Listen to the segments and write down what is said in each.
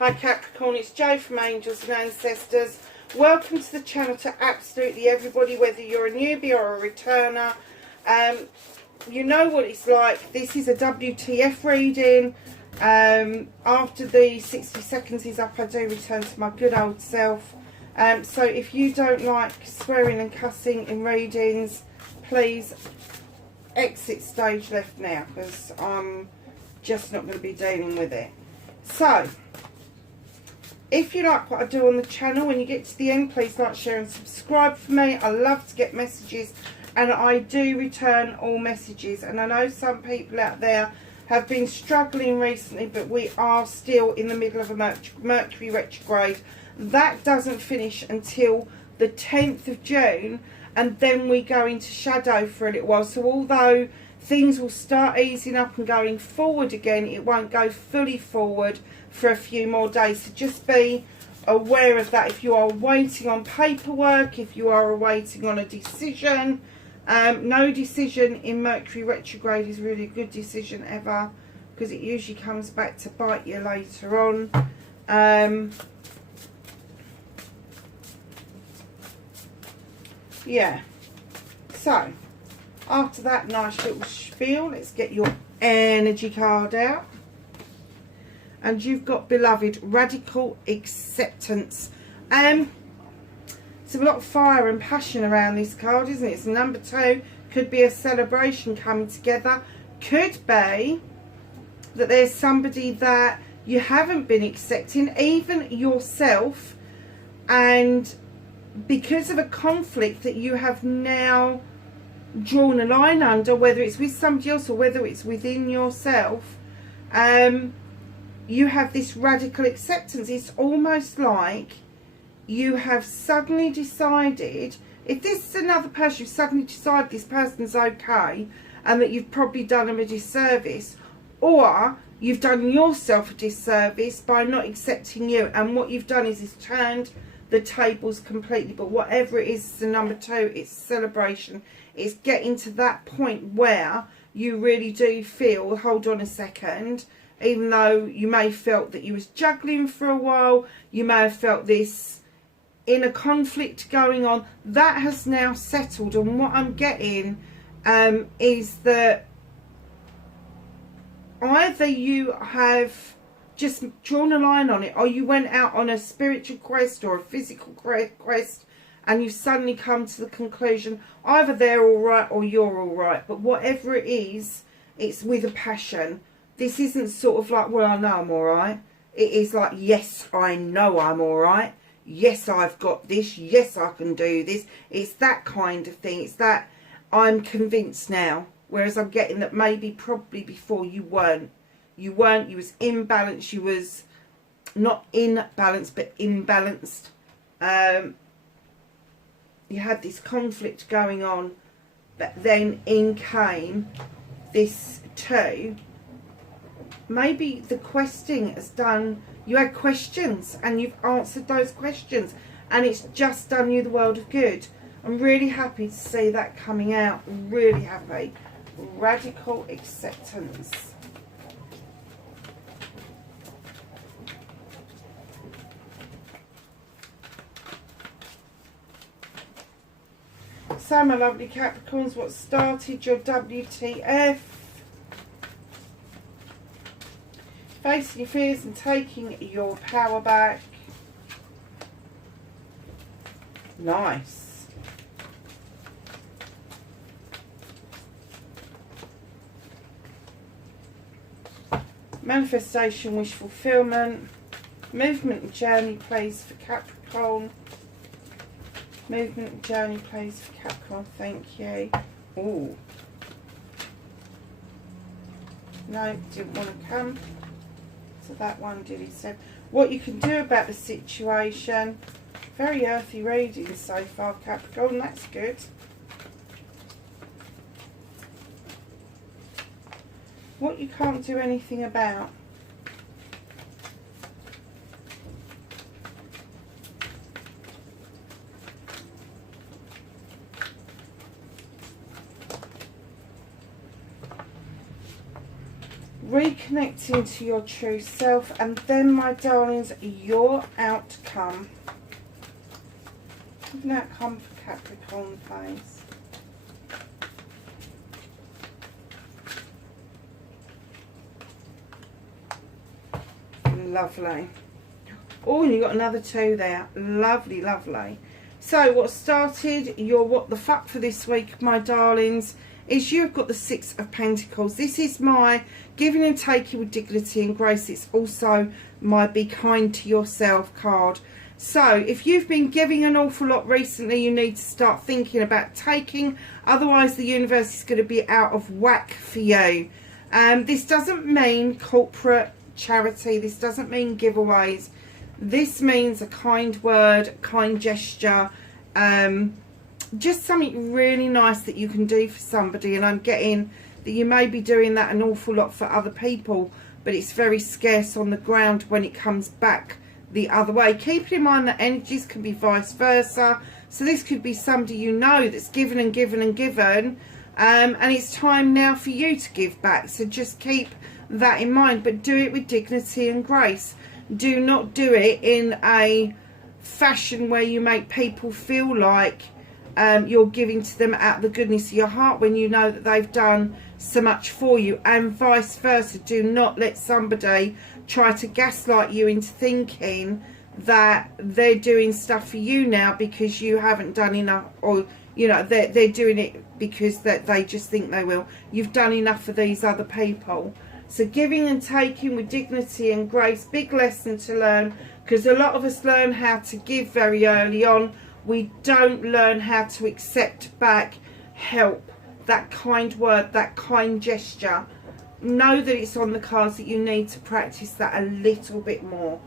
Hi Capricorn, it's Jo from Angels and Ancestors. Welcome to the channel to absolutely everybody, whether you're a newbie or a returner. You know what it's like. This is a WTF reading. After the 60 seconds is up, I do return to my good old self. So if you don't like swearing and cussing in readings, please exit stage left now, because I'm just not going to be dealing with it. So if you like what I do on the channel, when you get to the end, please like, share and subscribe for me. I love to get messages, and I do return all messages. And I know some people out there have been struggling recently, but we are still in the middle of a Mercury retrograde. That doesn't finish until the 10th of June, and then we go into shadow for a little while. So although things will start easing up and going forward again, it won't go fully forward for a few more days. So just be aware of that. If you are waiting on paperwork, if you are waiting on a decision, no decision in Mercury retrograde is really a good decision ever, because it usually comes back to bite you later on. Yeah, so after that nice little spiel, let's get your energy card out. And you've got, beloved, radical acceptance. There's a lot of fire and passion around this card, isn't it? It's number 2. Could be a celebration coming together. Could be that there's somebody that you haven't been accepting, even yourself, and because of a conflict that you have now drawn a line under, whether it's with somebody else or whether it's within yourself, you have this radical acceptance. It's almost like you have suddenly decided, if this is another person, you've suddenly decided this person's okay, and that you've probably done them a disservice, or you've done yourself a disservice by not accepting you, and what you've done is turned the tables completely. But whatever it is, the number 2, it's celebration. It's getting to that point where you really do feel, hold on a second, even though you may have felt that you was juggling for a while, you may have felt this inner conflict going on, that has now settled. And what I'm getting is that either you have just drawn a line on it, or you went out on a spiritual quest or a physical quest, and you've suddenly come to the conclusion either they're all right or you're all right. But whatever it is, it's with a passion. This isn't sort of like, well, I know I'm all right. It is like, yes, I know I'm all right. Yes, I've got this. Yes, I can do this. It's that kind of thing. It's that I'm convinced now. Whereas I'm getting that maybe probably before you weren't. You was imbalanced. You was not in balance, but imbalanced. You had this conflict going on, but then in came this 2. Maybe the questing has done, you had questions and you've answered those questions, and it's just done you the world of good. I'm really happy to see that coming out. Really happy. Radical acceptance. So my lovely Capricorns, what started your WTF? Facing your fears and taking your power back. Nice. Manifestation, wish fulfillment. Movement and journey plays for Capricorn. Movement and journey plays for Capricorn, thank you. Ooh. No, didn't want to come. So that one did. He said, what you can do about the situation. Very earthy reading so far, Capricorn, that's good. What you can't do anything about. reconnecting to your true self, and then, my darlings, your outcome. An outcome for Capricorn, please. Lovely. Oh, and you got another 2 there. Lovely, lovely. So what started your what the fuck for this week, my darlings, is you've got the 6 of Pentacles. This is my giving and taking with dignity and grace. It's also my be kind to yourself card. So if you've been giving an awful lot recently, you need to start thinking about taking. Otherwise, the universe is going to be out of whack for you. This doesn't mean corporate charity. This doesn't mean giveaways. This means a kind word, kind gesture, just something really nice that you can do for somebody. And I'm getting that you may be doing that an awful lot for other people, but it's very scarce on the ground when it comes back the other way. Keep in mind that energies can be vice versa. So this could be somebody you know that's given and given and given, and it's time now for you to give back. So just keep that in mind, but do it with dignity and grace. Do not do it in a fashion where you make people feel like you're giving to them out of the goodness of your heart when you know that they've done so much for you, and vice versa. Do not let somebody try to gaslight you into thinking that they're doing stuff for you now because you haven't done enough, or you know they're doing it because that they just think they will. You've done enough for these other people. So giving and taking with dignity and grace, big lesson to learn, because a lot of us learn how to give very early on. We don't learn how to accept back help, that kind word, that kind gesture. Know that it's on the cards that you need to practice that a little bit more.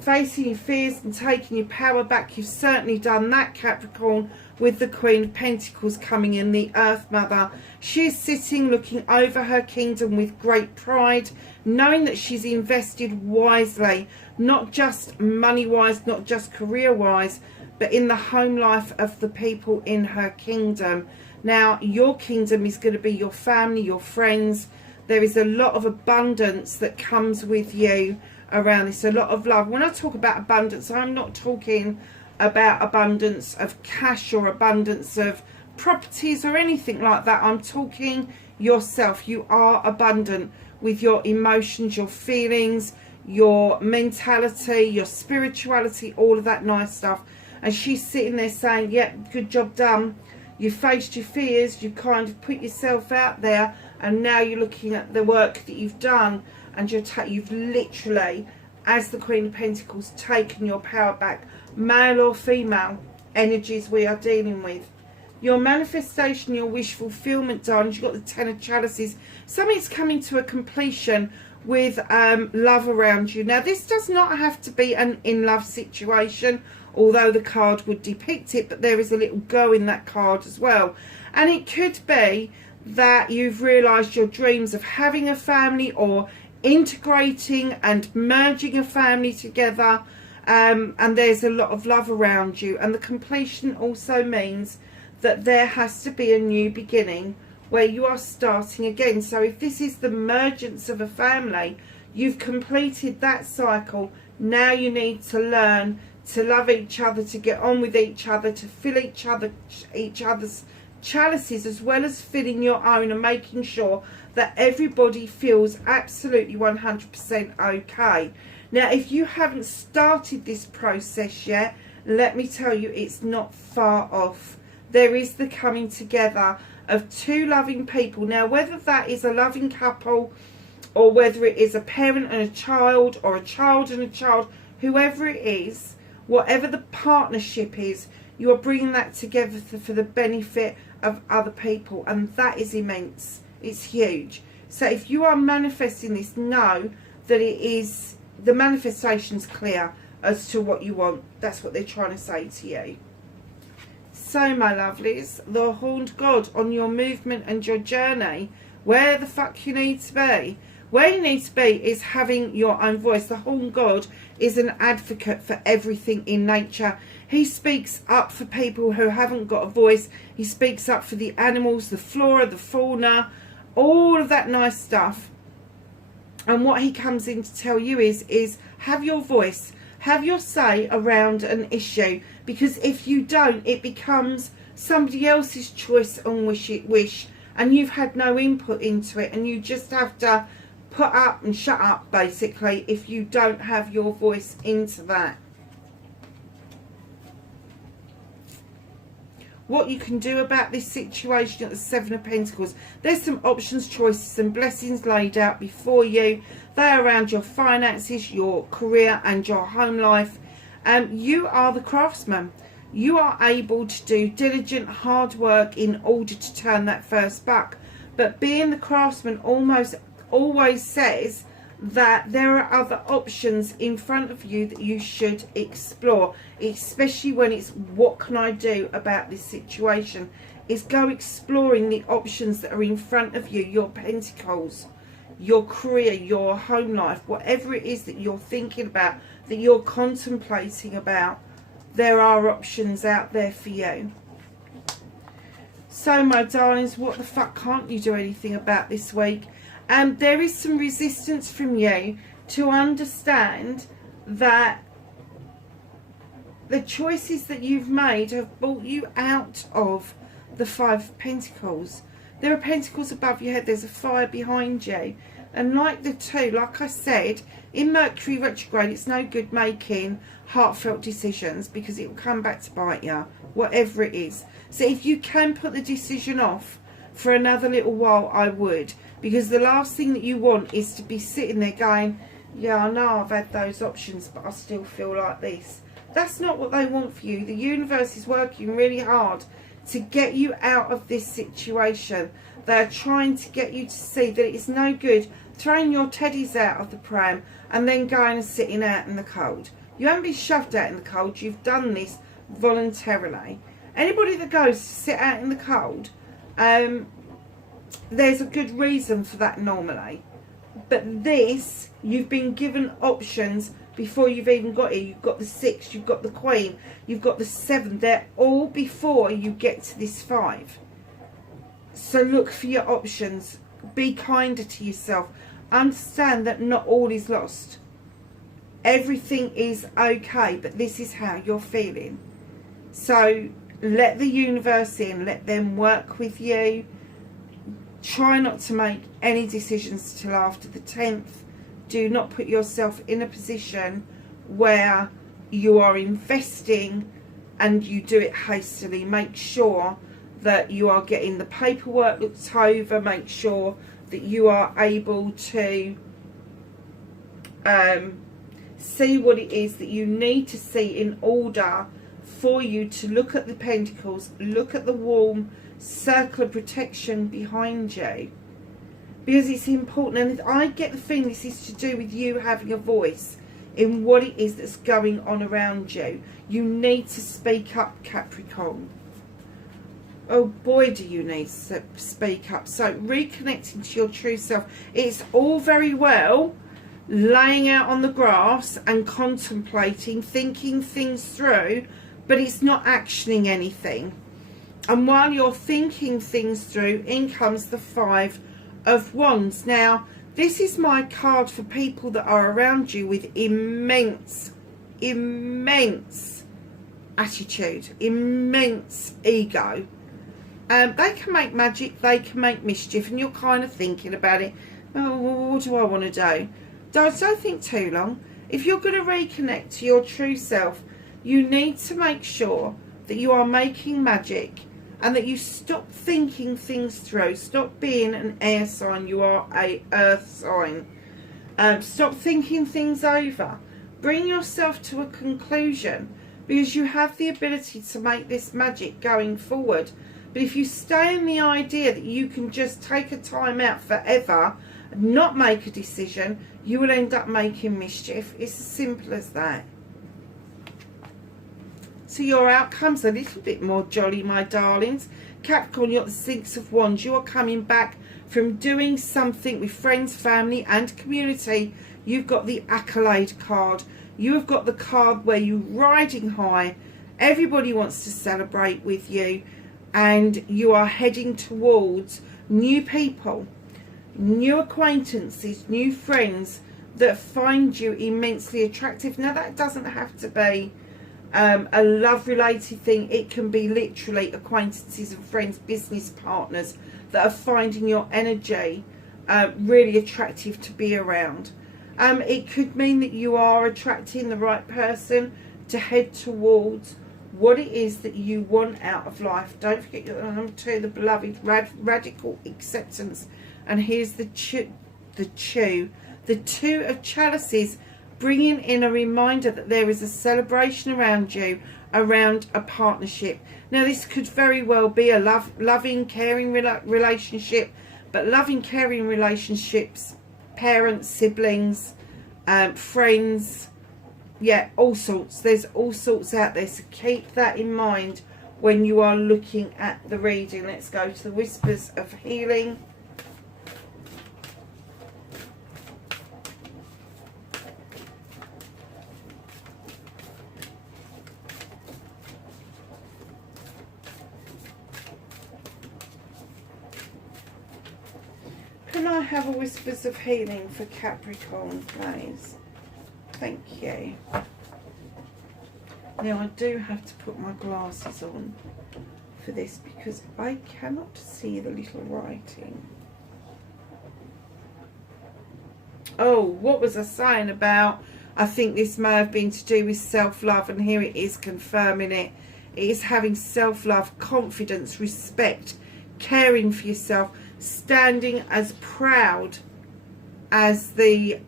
Facing your fears and taking your power back, you've certainly done that, Capricorn, with the Queen of Pentacles coming in, the Earth Mother. She's sitting looking over her kingdom with great pride, knowing that she's invested wisely, not just money-wise, not just career-wise, but in the home life of the people in her kingdom. Now, your kingdom is going to be your family, your friends. There is a lot of abundance that comes with you around this, a lot of love. When I talk about abundance, I'm not talking about abundance of cash or abundance of properties or anything like that. I'm talking yourself. You are abundant with your emotions, your feelings, your mentality, your spirituality, all of that nice stuff. And she's sitting there saying, yeah, good job done. You faced your fears, you kind of put yourself out there, and now you're looking at the work that you've done, and you've literally, as the Queen of Pentacles, taken your power back. Male or female energies we are dealing with. Your manifestation, your wish fulfillment, darling, you've got the Ten of Chalices. Something's coming to a completion with love around you. Now, this does not have to be an in-love situation, although the card would depict it, but there is a little go in that card as well. And it could be that you've realised your dreams of having a family or integrating and merging a family together, and there's a lot of love around you. And the completion also means that there has to be a new beginning where you are starting again. So if this is the mergence of a family, you've completed that cycle. Now you need to learn to love each other, to get on with each other, to fill each other's chalices, as well as filling your own, and making sure that everybody feels absolutely 100% okay. Now, if you haven't started this process yet, let me tell you, it's not far off. There is the coming together of two loving people. Now, whether that is a loving couple, or whether it is a parent and a child, or a child and a child, whoever it is, whatever the partnership is, you are bringing that together for the benefit of other people, and that is immense. It's huge. So if you are manifesting this, know that it is, the manifestation's clear as to what you want. That's what they're trying to say to you. So, my lovelies, the Horned God on your movement and your journey, where the fuck you need to be. Where you need to be is having your own voice. The Horned God is an advocate for everything in nature. He speaks up for people who haven't got a voice. He speaks up for the animals, the flora, the fauna, all of that nice stuff. And what he comes in to tell you is have your voice, have your say around an issue, because if you don't, it becomes somebody else's choice and wish, and you've had no input into it, and you just have to put up and shut up, basically, if you don't have your voice into that. What you can do about this situation at the Seven of Pentacles. There's some options, choices and blessings laid out before you. They are around your finances, your career and your home life. You are the craftsman. You are able to do diligent hard work in order to turn that first buck. But being the craftsman almost always says that there are other options in front of you that you should explore, especially when it's what can I do about this situation. Is go exploring the options that are in front of you, your pentacles, your career, your home life, whatever it is that you're thinking about, that you're contemplating about. There are options out there for you. So my darlings, what the fuck can't you do anything about this week? There is some resistance from you to understand that the choices that you've made have brought you out of the Five of Pentacles. There are pentacles above your head, there's a fire behind you. And like the two, like I said, in Mercury retrograde, it's no good making heartfelt decisions because it will come back to bite you, whatever it is. So if you can put the decision off for another little while, I would. Because the last thing that you want is to be sitting there going, yeah, I know I've had those options, but I still feel like this. That's not what they want for you. The universe is working really hard to get you out of this situation. They're trying to get you to see that it's no good throwing your teddies out of the pram and then going and sitting out in the cold. You haven't been shoved out in the cold. You've done this voluntarily. Anybody that goes to sit out in the cold, there's a good reason for that normally. But this, you've been given options before you've even got here. You've got the 6, you've got the Queen, you've got the 7. They're all before you get to this 5. So look for your options. Be kinder to yourself. Understand that not all is lost. Everything is okay, but this is how you're feeling. So let the universe in. Let them work with you. Try not to make any decisions till after the 10th. Do not put yourself in a position where you are investing and you do it hastily. Make sure that you are getting the paperwork looked over. Make sure that you are able to see what it is that you need to see in order for you to look at the pentacles, look at the warm circle of protection behind you, because it's important. And I get the feeling this is to do with you having a voice in what it is that's going on around you. You need to speak up, Capricorn. Oh boy, do you need to speak up. So reconnecting to your true self. It's all very well laying out on the grass and contemplating, thinking things through, but it's not actioning anything. And while you're thinking things through, in comes the 5 of Wands. Now, this is my card for people that are around you with immense attitude, immense ego. They can make magic, they can make mischief, and you're kind of thinking about it. Oh, what do I want to do? Don't think too long. If you're going to reconnect to your true self, you need to make sure that you are making magic and that you stop thinking things through. Stop being an air sign. You are a earth sign. Stop thinking things over. Bring yourself to a conclusion, because you have the ability to make this magic going forward. But if you stay in the idea that you can just take a time out forever, not make a decision, you will end up making mischief. It's as simple as that. So your outcome's a little bit more jolly, my darlings. Capricorn, you're the 6 of Wands. You are coming back from doing something with friends, family and community. You've got the accolade card. You have got the card where you're riding high. Everybody wants to celebrate with you. And you are heading towards new people. new acquaintances, new friends that find you immensely attractive. Now, that doesn't have to be a love-related thing. It can be literally acquaintances and friends, business partners that are finding your energy really attractive to be around. It could mean that you are attracting the right person to head towards what it is that you want out of life. Don't forget your number 2, the beloved, radical acceptance. And here's the Two of Chalices, bringing in a reminder that there is a celebration around you, around a partnership. Now, this could very well be a loving, caring relationship, but loving, caring relationships, parents, siblings, friends, yeah, all sorts. There's all sorts out there, so keep that in mind when you are looking at the reading. Let's go to the Whispers of Healing. Can I have a Whispers of Healing for Capricorn, please? Thank you. Now, I do have to put my glasses on for this because I cannot see the little writing. Oh, what was I saying about, I think this may have been to do with self-love, and here it is confirming it. It is having self-love, confidence, respect, caring for yourself, standing as proud as the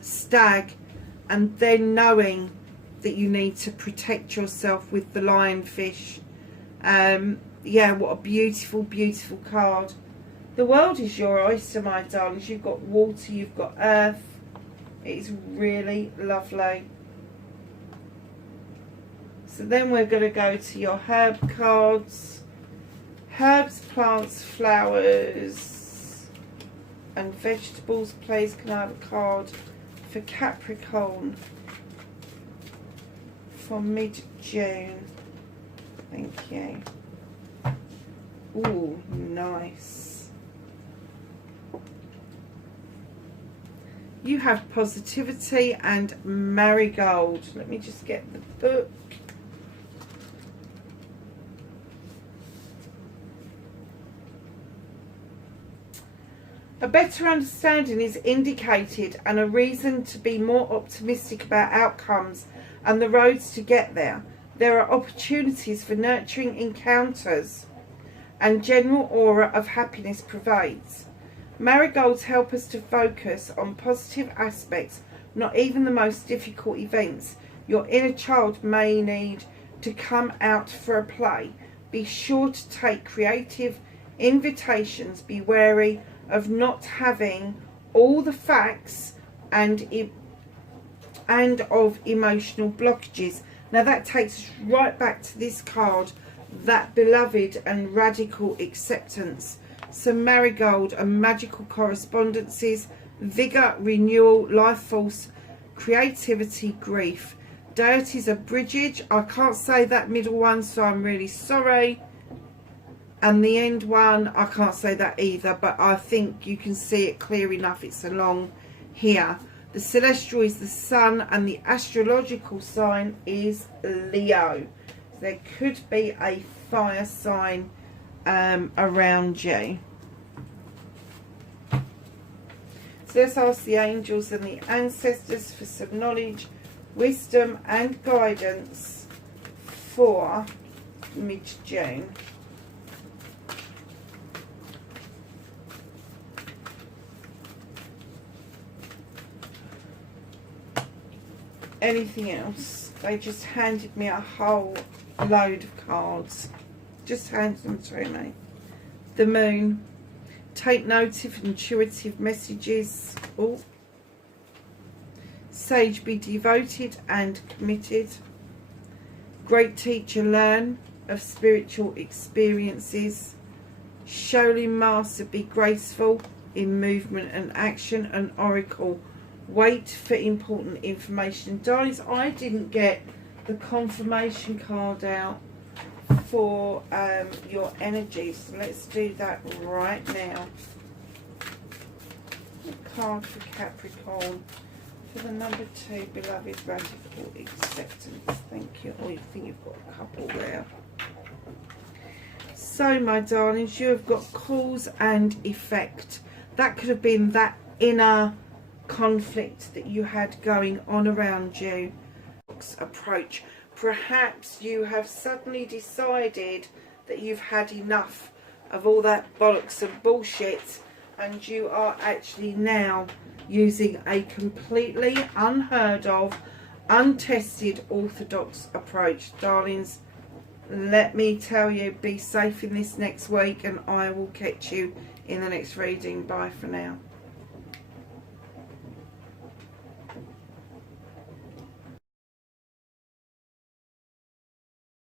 stag, and then knowing that you need to protect yourself with the lionfish. Yeah, what a beautiful, beautiful card. The world is your oyster, my darlings. You've got water, you've got earth. It is really lovely. So then we're going to go to your herb cards. Herbs, plants, flowers and vegetables. Please, can I have a card for Capricorn for mid-June? Thank you. Ooh, nice. You have positivity and marigold. Let me just get the book. A better understanding is indicated and a reason to be more optimistic about outcomes and the roads to get there. There are opportunities for nurturing encounters and general aura of happiness pervades. Marigolds help us to focus on positive aspects, not even the most difficult events. Your inner child may need to come out for a play. Be sure to take creative invitations. Be wary of not having all the facts and of emotional blockages. Now that takes us right back to this card, that beloved and radical acceptance. So marigold and magical correspondences, vigour, renewal, life force, creativity, grief. Deities are bridgeage. I can't say that middle one, so I'm really sorry. And the end one, I can't say that either, but I think you can see it clear enough. It's along here. The celestial is the sun, and the astrological sign is Leo. So there could be a fire sign around you. So let's ask the angels and the ancestors for some knowledge, wisdom and guidance for mid-June. Anything else? They just handed me a whole load of cards. Just handed them to me. The moon. Take note of intuitive messages. Oh. Sage, be devoted and committed. Great teacher, learn of spiritual experiences. Shaolin master, be graceful in movement and action. An oracle, wait for important information. Darlings, I didn't get the confirmation card out for your energies, so let's do that right now. card for Capricorn for the number 2, beloved, radical acceptance. Thank you. Oh, you think you've got a couple there. So, my darlings, you have got cause and effect. That could have been that inner conflict that you had going on around you. Approach. Perhaps you have suddenly decided that you've had enough of all that bollocks and bullshit, and you are actually now using a completely unheard of, untested, orthodox approach. Darlings, let me tell you, be safe in this next week, and I will catch you in the next reading. Bye for now.